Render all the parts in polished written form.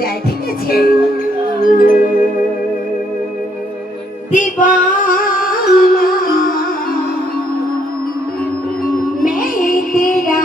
যায়, ঠিক আছে? दीवाना मैं तेरा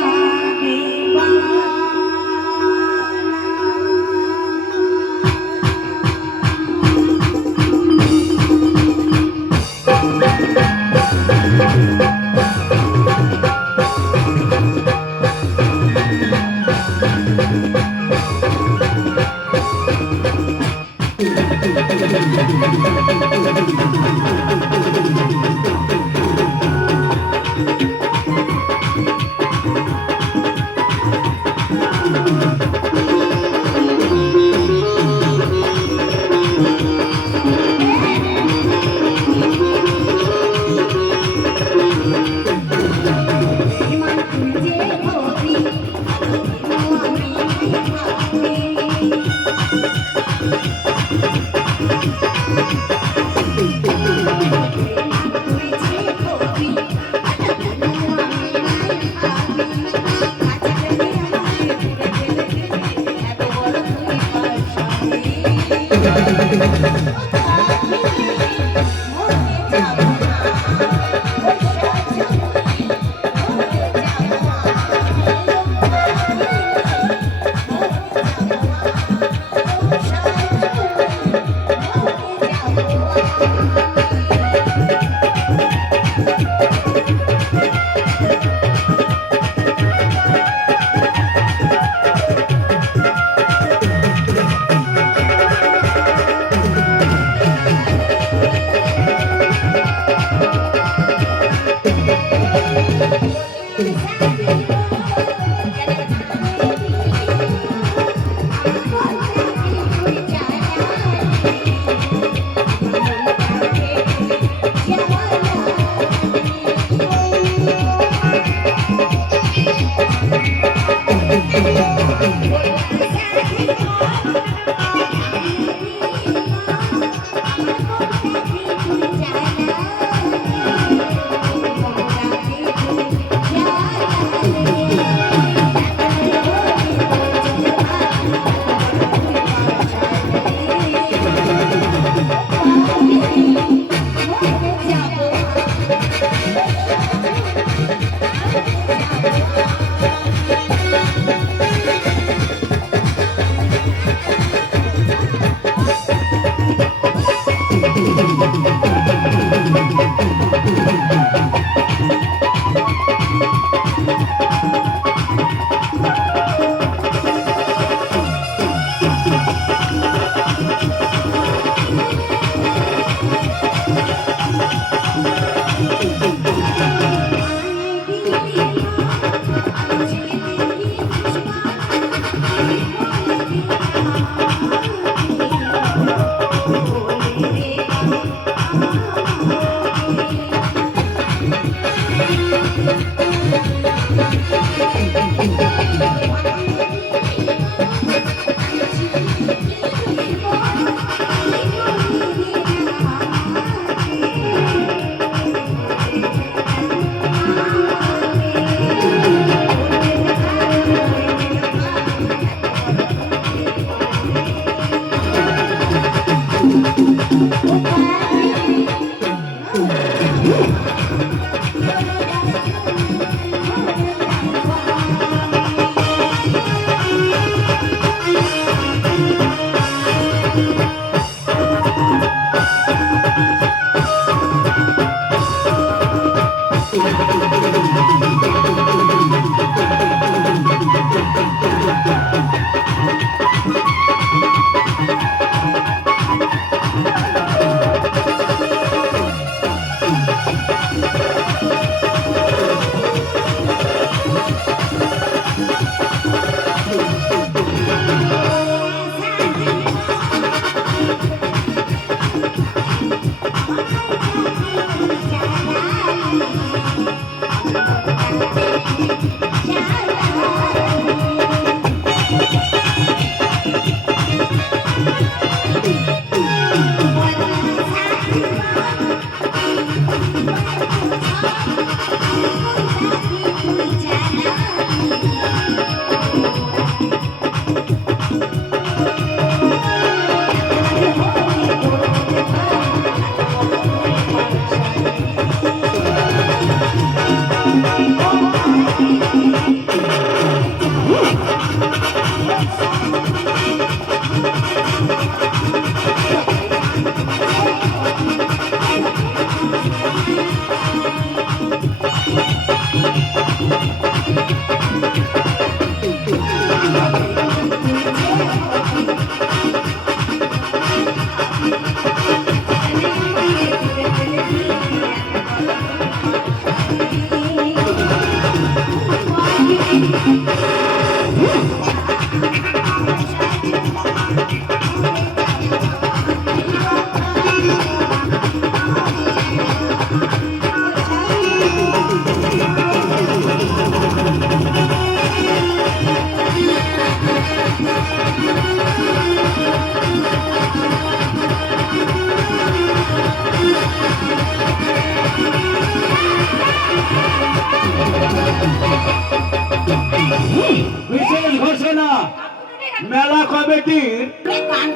মেলা কমিটির গান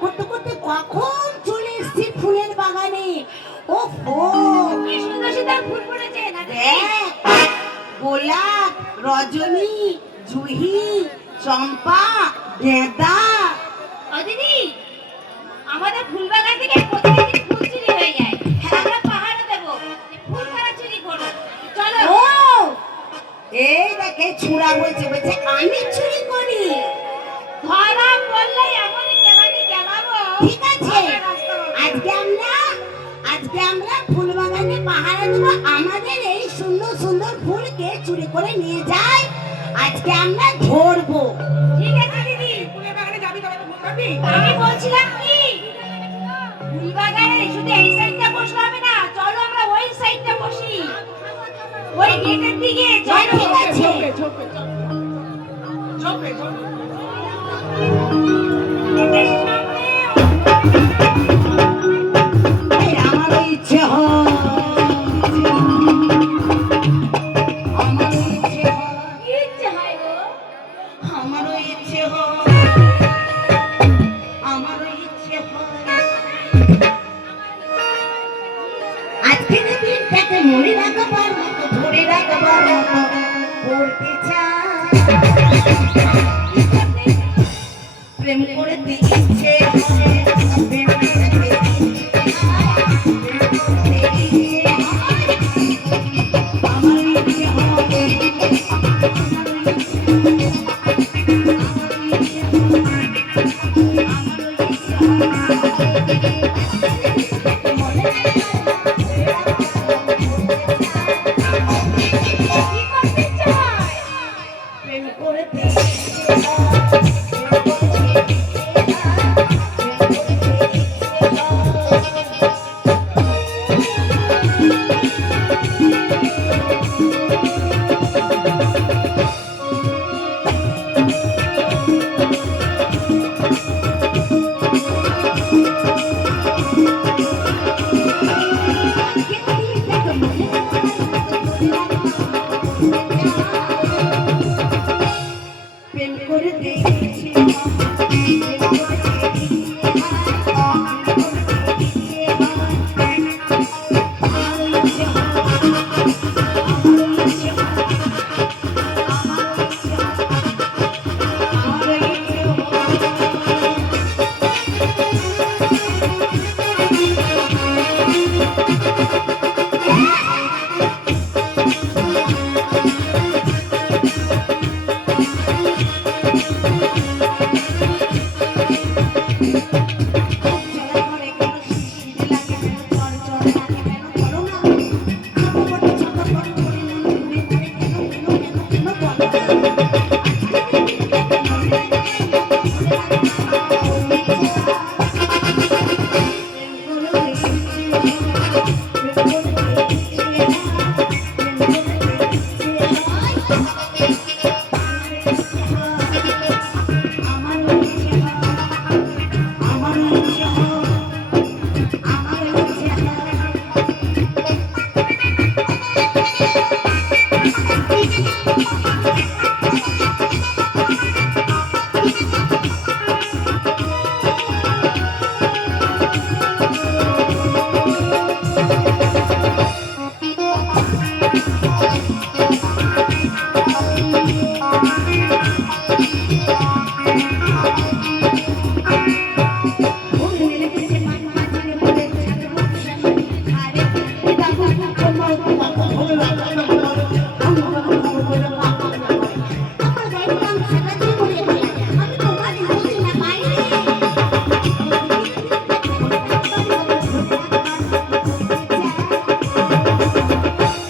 করতে করতে কখন চলে এসেছি ফুলের বাগানে। ওহো, কি সুন্দর সুন্দর ফুল ফুটেছে না দেখ, গোলাপ, রজনী, জুহি, চম্পা, গেঁদা। ও দিদি, আমাদের ফুল বাগান থেকে প্রতিদিন ফুল চুরি হয়ে যায়। আমরা পাহাড়ে দেবো, ফুল কারা চুরি করো। চলো। ও, এই দেখে ছুড়া বলছে আমি চুরি করি। ধরা পড়লে এমনই কেলানি কেলাবো। ঠিক আছে, আজকে আমরা ফুল বাগানে পাহারা দেবো। আমাদের এই সুন্দর সুন্দর ফুলকে চুরি করে নিয়ে যাই, আজকে আমরা ধরবো। ঠিক আছে দিদি, ফুলের বাগানে যাবি তবে তো ফুল পাবি। আমি বলছিলাম কি, ফুল বাগানে শুধু এই সাইডটা বসলে হবে না, চলো আমরা ওই সাইডটা বসি, ওই গেটের দিকে। হ্যাঁ, চলো। ঠিক আছে। গেটের সামনে। এই আমারও ইচ্ছে হয়, আমারও ইচ্ছে হয়, কি ইচ্ছে হয় গো? আমারও ইচ্ছে হয়, আমারও ইচ্ছে হয়। আজকের দিনটাকে মনে রাখবার মতো, ধরে রাখবার মতো করতে চাই। প্রেম করতে ইচ্ছে হয়, প্রেম করতে ইচ্ছে হয়, প্রেম করতে ইচ্ছে হয়। আমার ইচ্ছে হয়, কি করতে চাই? প্রেম করতে ইচ্ছে হয়, প্রেম করতে ইচ্ছে হয়, প্রেম করতে ইচ্ছে হয়। প্রেম করে দেখেছি,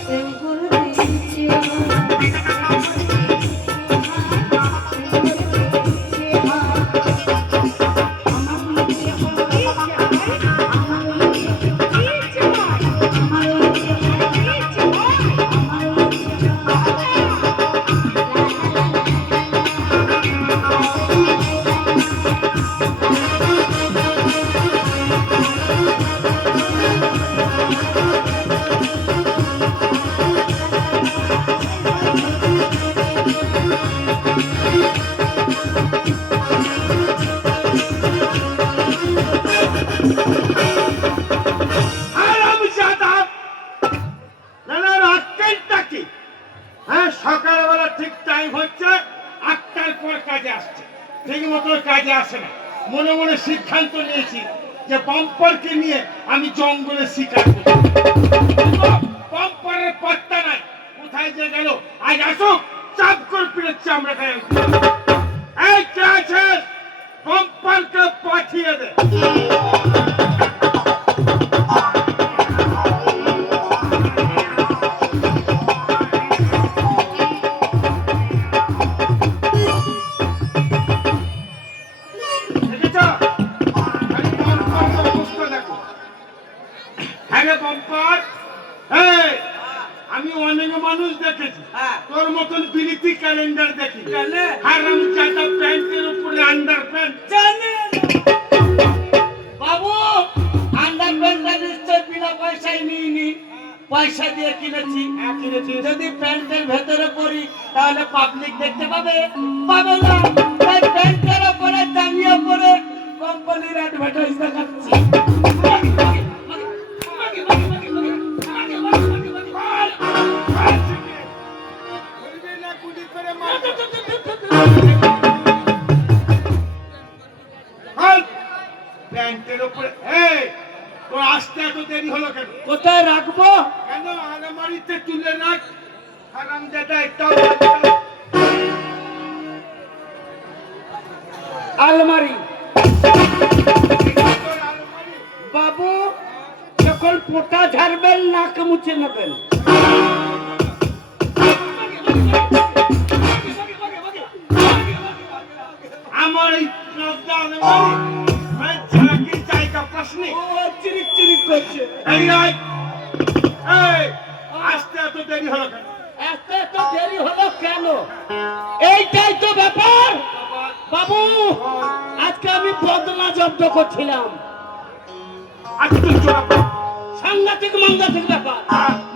প্রেম করে দেখেছি, আমার সিদ্ধান্ত নিয়েছি যে বাম্পারকে নিয়ে আমি জঙ্গলে শিকার করব। বাম্পারের পাত্তা নাই, কোথায় যে গেল। আজ আসুক, চাপ করে পিড়ে চামড়া খাই। এই কে আছিস, বাম্পারকে পাঠিয়ে দে। আমি অনেক মানুষ দেখেছি, তোর মতন বিলিতি ক্যালেন্ডার দেখি। হারাম জাদা প্যান্টের উপরে আন্ডার প্যান্ট। বাবু, আন্ডার প্যান্টটা নিশ্চয় বিনা পয়সায় নিইনি, পয়সা দিয়ে কিনেছি। যদি প্যান্টের ভেতরে পরি তাহলে পাবলিক দেখতে পাবে, পাবে না। তাই প্যান্টের উপরে জাঙ্গিয়া পরে কোম্পানির অ্যাডভার্টাইজ দেখাচ্ছি। প্যান্টের উপরে তোর আসতে এত দেরি হলো কেন? কোথায় রাখবো? কেন আলমারিতে তুলে রাখ। হারাম জাদা একটা আলমারি। বাবু, যখন পোটা ঝাড়বেন নাক মুছে নেবেন। আমার এই আলমারি জায়গা প্রশ্ন চিরিক চিরিক করছে। আসতে এত দেরি হলো কেন? এত দেরি হলো কেন? এইটাই তো ব্যাপার বাবু। আজকে আমি বদনা জব্দ করছিলাম। সাংঘাতিক মাঙ্গাতিক ব্যাপার।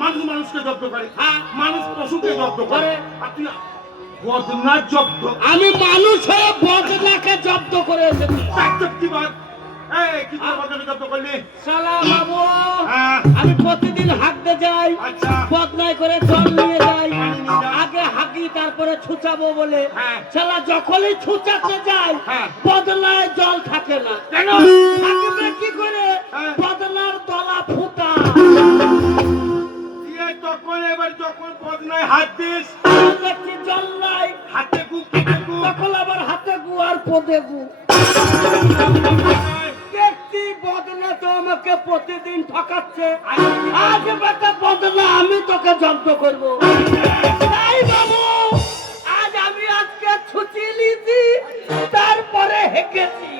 মানুষ মানুষকে জব্দ করে, হ্যাঁ, মানুষ পশুকে জব্দ করে। করে। আর তুই বদনা জব্দ। আমি মানুষ হয়ে বদনাকে জব্দ করে এসেছি। কি বাদ? কি করে বদনাকে জব্দ করলি? শালা বাবু, হ্যাঁ। আমি প্রতিদিন হাঁটতে যাই, আচ্ছা। বদনায় করে জল নিয়ে যাই। পানি নিয়ে যাও। আগে হাঁকি তারপরে ছুচাবো বলে। হ্যাঁ। শালা যখনই ছুচাতে যাই হ্যাঁ। বদনায় জল থাকে না। কেন? থাকবে কি করে? হ্যাঁ। বদনার তলা ফুটা। দিয়ে তখন এবার যখন বদনায় হাত দিস, দেখছি জল নাই, হাতে গুপ হাতে গুপ। তখন আবার হাতে গু আর পদে গু। দেখছি বদনা তো আমাকে প্রতিদিন ঠকাচ্ছে। আজ বেটা বদনা আমি তোকে জব্দ করবো। তাই বাবু, আজ আমি আজকে ছুটি নিয়েছি, তারপরে হেঁকেছি।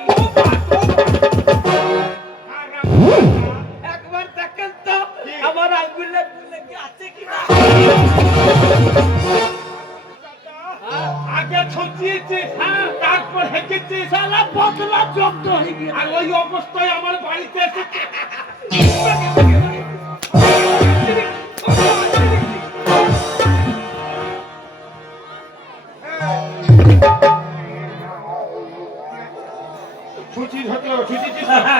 একবার দেখেন তো আমার আঙ্গুলে ফুলে কি আছে কিনা। আগে ছচিয়েছিস, তারপর হেঁকেছিস। শালা বদলা জব্দ হয়ে গেছে। আর ওই অবস্থায় আমার বাড়িতে এসে ছুচিস হতো, ছুচিছিস না?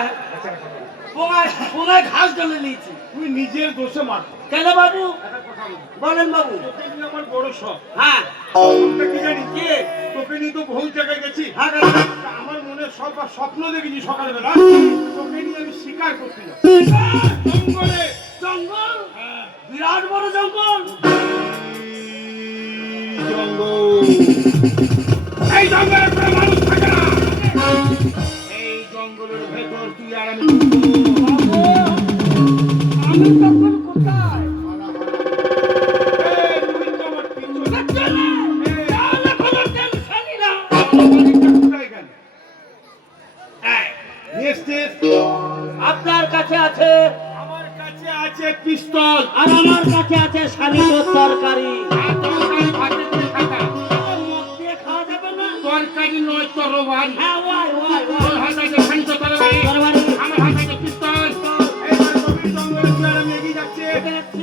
পোঙায় ঘাস ঢেলে নিয়েছি। তুই নিজের দোষে মার। কেন বাবু? একটা কথা বলি, বলেন বাবু। তোকে নিয়ে আমার বড় শখ। হ্যাঁ, শখটা কি জানিস? কি? তোকে নিয়ে তো বহু জায়গায় গেছি। হ্যাঁ, কাকা। তা আমার মনে সব স্বপ্ন দেখেছি সকালবেলা তোকে নিয়ে আমি শিকার করতে যাই জঙ্গলে। জঙ্গল? বিরাট বড় জঙ্গল। এই জঙ্গলে কোনো মানুষ থাকে না। এই জঙ্গলের ভেতর তুই আর আমি বাবু, আমি তখন কোথায়? তুই তো আমার পিছনে। তাহলে কোনো টেনশনই না। কোথায় গেল? নিয়ে এসছিস? আপনার কাছে আছে, আমার কাছে আছে পিস্তল। আর আমার কাছে আছে শালিত তরকারি। মদ দিয়ে খাওয়া যাবে না? তরকারি নয়, তরবারি। হ্যাঁ, ওয়াই ওয়াই তোর ওয়াই। হাতে আছে শান্ত তরবারি, তরবারি। আমার হাতে আছে পিস্তল। এইবার গভীর জঙ্গলে তুই আর আমি এগিয়ে যাচ্ছে। দেখছি।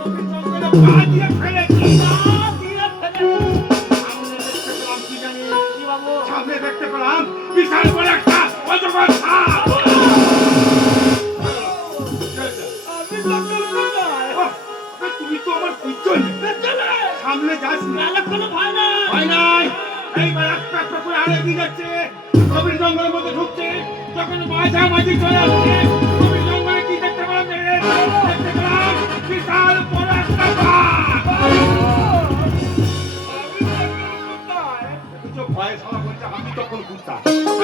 গভীর জঙ্গলে পা দিয়ে ফেলেছি। দিয়ে ফেলে। সামনে দেখতে পেলাম কি জানিস? কি বাবু? সামনে দেখতে পেলাম বিশাল বড় একটা অজগর সাপ। আমি জঙ্গলে কোথায়? ওহ, তুই তো আমার পিছনে। সামনে যাস না। নাহলে কোনো ভয় নাই। ভয় নাই। এইবার একটা একটা করে আর এগিয়ে যাচ্ছে। গভীর জঙ্গলের মধ্যে ঢুকছে। যখন মাঝামাঝি চলে আসছে তুমি জঙ্গলে কি দেখতে পেলাম জানেন? দেখতে পেলাম বিশাল বড় একটা বাঘ। দেখেছো, ভয়ে শালা বলছে আমি তখন কুত্তা।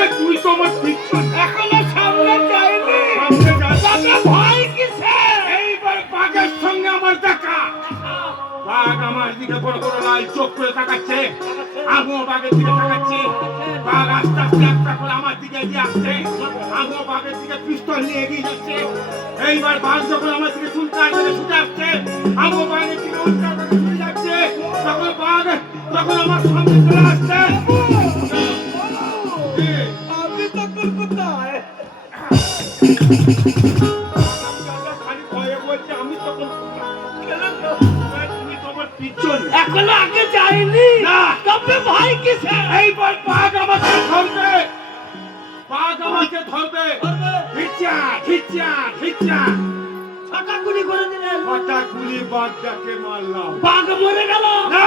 এ, তুই তো আমার পিছন এখনো সামনে যায়নি। সামনে যাচ্ছে ভয় কিসের? এইবার বাঘের সঙ্গে আমার দেখা। বাঘ আমার দিকে বড় বড় লাল চোখ করে তাকাচ্ছে, আমিও বাঘের দিকে তাকাচ্ছি। বাঘ আস্তে আস্তে একটা করে আমার দিকে এগিয়ে আসছে, আমিও বাঘের দিকে পিস্তল নিয়ে এগিয়ে যাচ্ছে। এইবার বাঘ যখন আমার দিকে চুলকা করে ছুটে আসছে, আমিও বাঘের দিকে উল্টা করে ছুটে যাচ্ছে, তখন বাঘ তখন আমার সামনে চলে আসছে। আপনি তখন কোথায়? খালি ভয়ে বলছে আমি তখন তুমি তোমার পিছন এখনো আগে যায়নি না। তবে ভয় কিসের? এইবার বাঘ আমাকে ধরবে, বাঘ আমাকে ধরবে। খিচা খিচা খিচা ছটা গুলি করে দিলেন, কটা গুলি বাঘটাকে মারলাম। বাঘ মরে গেল না,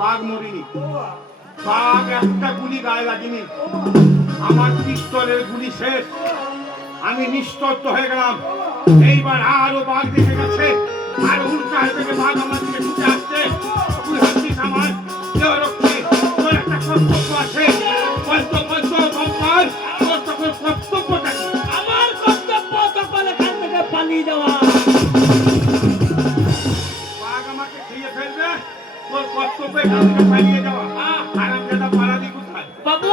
বাঘ মরিনি, বাঘ একটা গুলি গায়ে লাগেনি। আমার পিস্তলের গুলি শেষ, আমি নিস্তব্ধ হয়ে গেলাম। এইবার আরো বাঘ দেখে গেছে, আর উল্টা থেকে বাঘ আমার দিকে ছুটে আসছে। তুই হচ্ছিস আমার দেহ রক্ষী, তোর একটা কর্তব্য আছে। কর্তব্য সম্পাদ, তোর তখন কর্তব্যটা কি? আমার কর্তব্য তখন এখান থেকে পালিয়ে যাওয়া। বাঘ আমাকে খেয়ে ফেলবে, তোর কর্তব্য এখান থেকে পালিয়ে যাওয়া। হারামজাদা পালাবি কোথায়? বাবু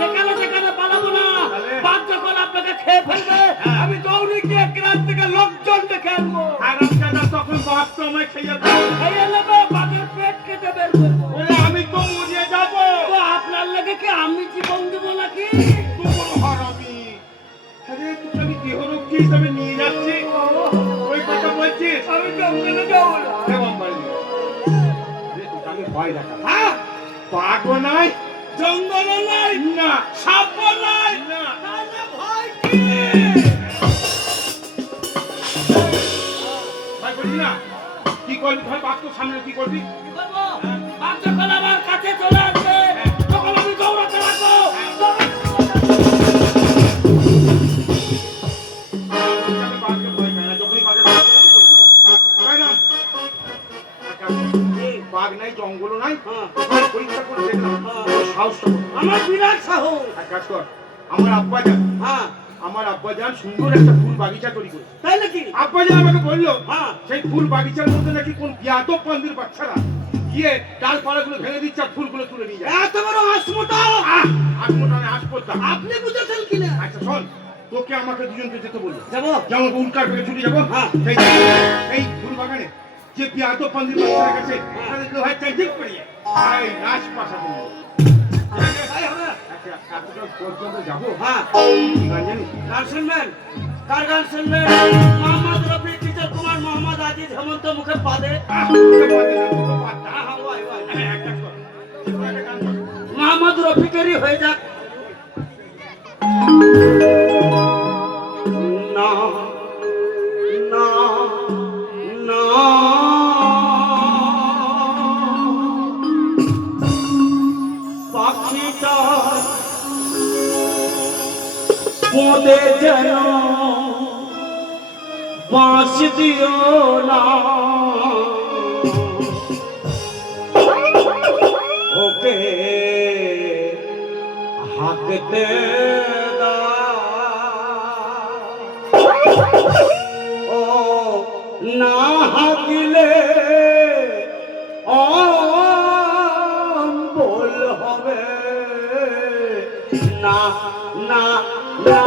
সেখানে সেখানে পালাবো না। তাহলে? বাঘ যখন আপনাকে খেয়ে ফেলবে আমি দৌড়ে গিয়ে গ্রাম থেকে লোকজন ডেকে আনবো। হারামজাদা তখন বাঘ তো আমায় খেয়ে ফেলবে। খেয়ে নেবে, বাঘের পেট কেটে বের করবো। বলে আমি তো মরে যাবো। তো আপনার লেগে কি আমি জীবন দেবো নাকি? তোর হারামি। আরে তোকে আমি দেহরক্ষী হিসাবে নিয়ে যাচ্ছি, ওই কথা বলছিস? আমি জঙ্গলে যাবো না। দেবাম বাড়ি নিয়ে। আরে তোকে আমি ভয় দেখাবো। হ্যাঁ, বাঘও নাই, জঙ্গলে নাই, না সাপও নাই, না। তাহলে ভয় কি? ভয় করবি না? কি করবি? ধর বাঘ তোর সামনে কি করবি? কি করবো? বাঘ যখন আমার কাছে চলে আসবে তখন আমি দৌড়াতে লাগবো। আমি বাঘকে ভয় পাই না, যখনই বাঘের ভয় করে কি করবি? তাই না? এই বাঘ নাই, জঙ্গলও নাই, পরীক্ষা করে দেখলাম তোর সাহসটা কত। আমার বিরাট সাহস। এক কাজ কর, আমার আব্বাজান, হ্যাঁ, আমার আব্বাজান সুন্দর একটা ফুল বাগিচা তৈরি করে। তাই নাকি? আব্বাজান আমাকে বললো হ্যাঁ, সেই ফুল বাগিচার মধ্যে নাকি কোন বিয়াদব পান্দির বাচ্চারা গিয়ে ডালপালাগুলো ভেঙে দিচ্ছে আর ফুলগুলো তুলে নিয়ে যায়। এত বড় হাসমোটা আসমোটা আমি আস করতাম। আপনি বুঝেছেন কিনা? আচ্ছা শোন, তোকে আমাকে দুজনকে যেতে বললো, যাবো। যেমন উল্কার করে ছুটে যাবো। হ্যাঁ। এই ফুল বাগানে যে বিয়াদব পান্দির বাচ্চারা গেছে তাদের লোহার চাই ঠিক করিয়ে এই রাজ পাশা করবো। তাই হবে। আচ্ছা, এতটা পর্যন্ত যাবো। হ্যাঁ, কি গান জানিস? গান শুনবেন? কার গান শুনবেন? মোহাম্মদ রফি, টিচার কুমার, মোহাম্মদ আজিজ, হেমন্ত মুখে পাদে। মোহাম্মদ রফিকেরই হয়ে যাক। না না না পাখিটা মোদে যেন বাঁশ দিও না, ওকে হাঁকতে ও না হাঁকিলে বল হবে না না না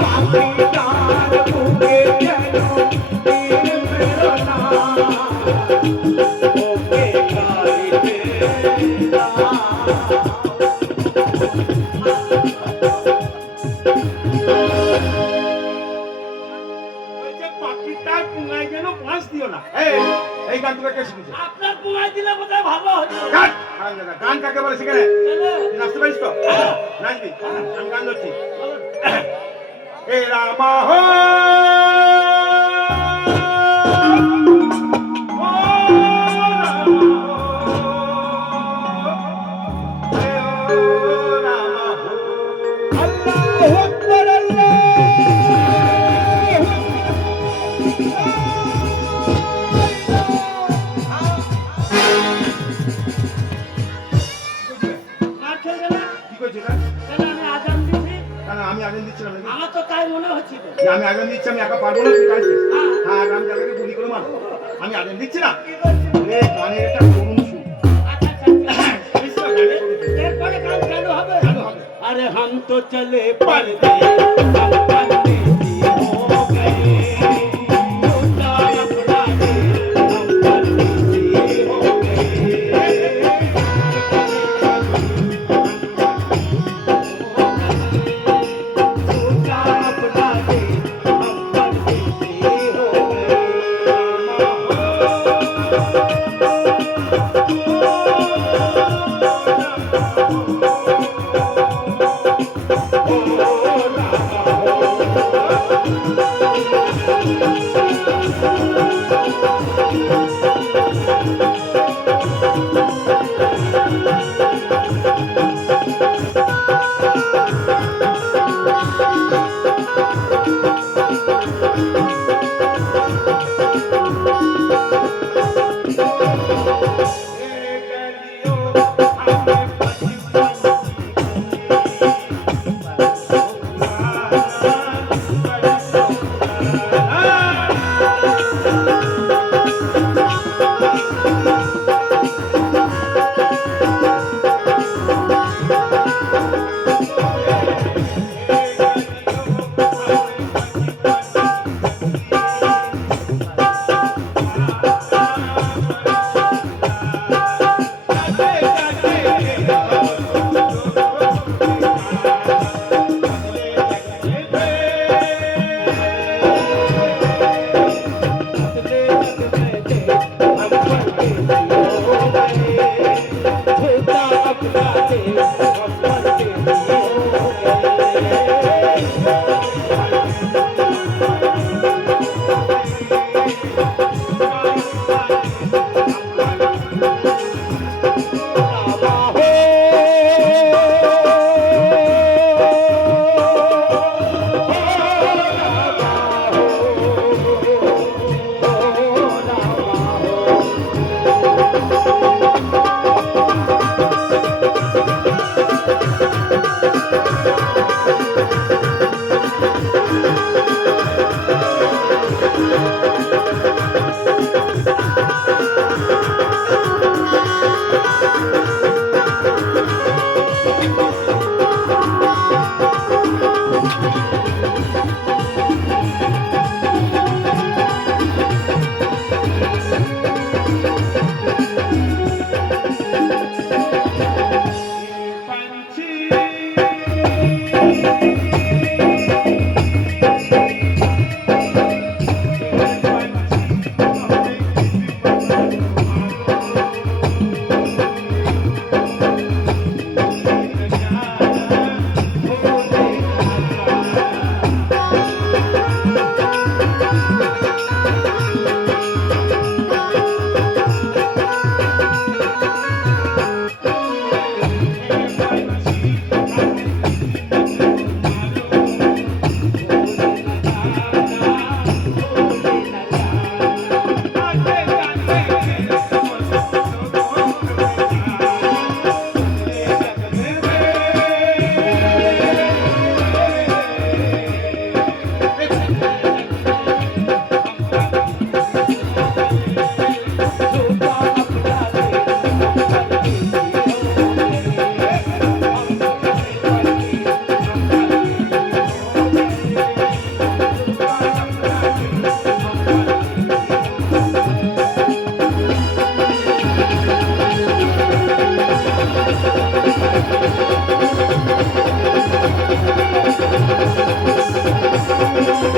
পাখিটার বুকে যেন দিন ফেরো না, ওকে গাইতে দাও। পাখিটার পুঙ্গায় যেন বাঁশ দিও না। এই গান তোকে কে শিখেছে? আপনার পুয়াই দিলে বোধহয় ভালো হতো। গান গান কাকে বলে শিখে রে? তুই নাচতে পারিস তো? নাচবি? আমি গান ধরছি। এ রামা হো রামা হো আকবার, মার খেলবে না? কি কইছিস না? কেন আমি আজান দিছি? কেন আমি আগুন দিচ্ছিলাম নাকি? আমার তো তাই মনে হচ্ছিল। যে আমি আগুন দিচ্ছি, আমি একা পারবো না, তুই পারছিস? হ্যাঁ। হ্যাঁ, আমি তাদেরকে গুলি করে মারবো। আমি আগুন দিচ্ছি না। কি করছিস? এ গানের একটা করুণ সুর। আচ্ছা, আচ্ছা, আচ্ছা। বুঝছো গানে? এরপরে গান চালু হবে? চালু হবে। अरे हम तो चले पर्दे हम परदेसी हो गए छोटा अपना दे हम परदेसी हो गए छोटा अपना दे हम परदेसी हो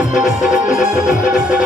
Thank you.